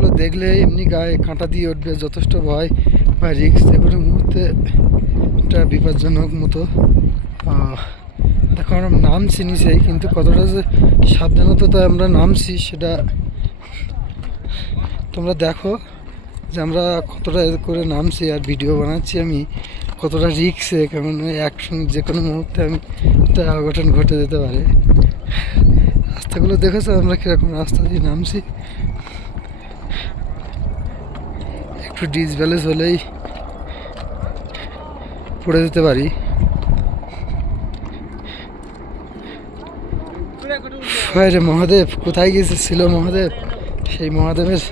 রাস্তাগুলো দেখলে এমনি গায়ে কাঁটা দিয়ে উঠবে, যথেষ্ট ভয় বা রিক্স কোনো মুহূর্তে একটা বিপজ্জনক মতো। দেখো আমরা নামছি নিচেই কিন্তু কতটা যে সাবধানতা আমরা নামছি সেটা তোমরা দেখো যে আমরা কতটা করে নামছি আর ভিডিও বানাচ্ছি আমি, কতটা রিক্সে কেমন একসঙ্গে যে কোনো মুহূর্তে আমি একটা অঘটন ঘটে যেতে পারে। রাস্তাগুলো দেখেছ আমরা কীরকম রাস্তা দিয়ে নামছি? একটু ডিসব্যালেন্স হলেই পড়ে যেতে পারি। রে মহাদেব, কোথায় গিয়েছিল মহাদেব? সেই মহাদেবের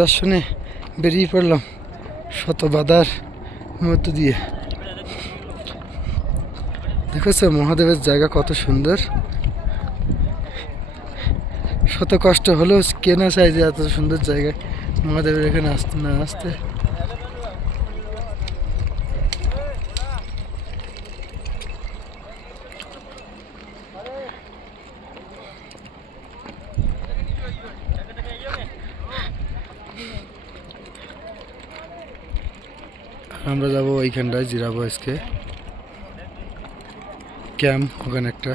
দর্শনে বেরিয়ে পড়লাম শত বাধার মধ্য দিয়ে। দেখেছ মহাদেবের জায়গা কত সুন্দর? শত কষ্ট হলেও কেনা চাই যে এত সুন্দর জায়গায় মহাদেবের এখানে আসতে না আসতে। আমরা যাব ওইখানটায় জিরাবো আজকে। ক্যাম্প ওখানে একটা।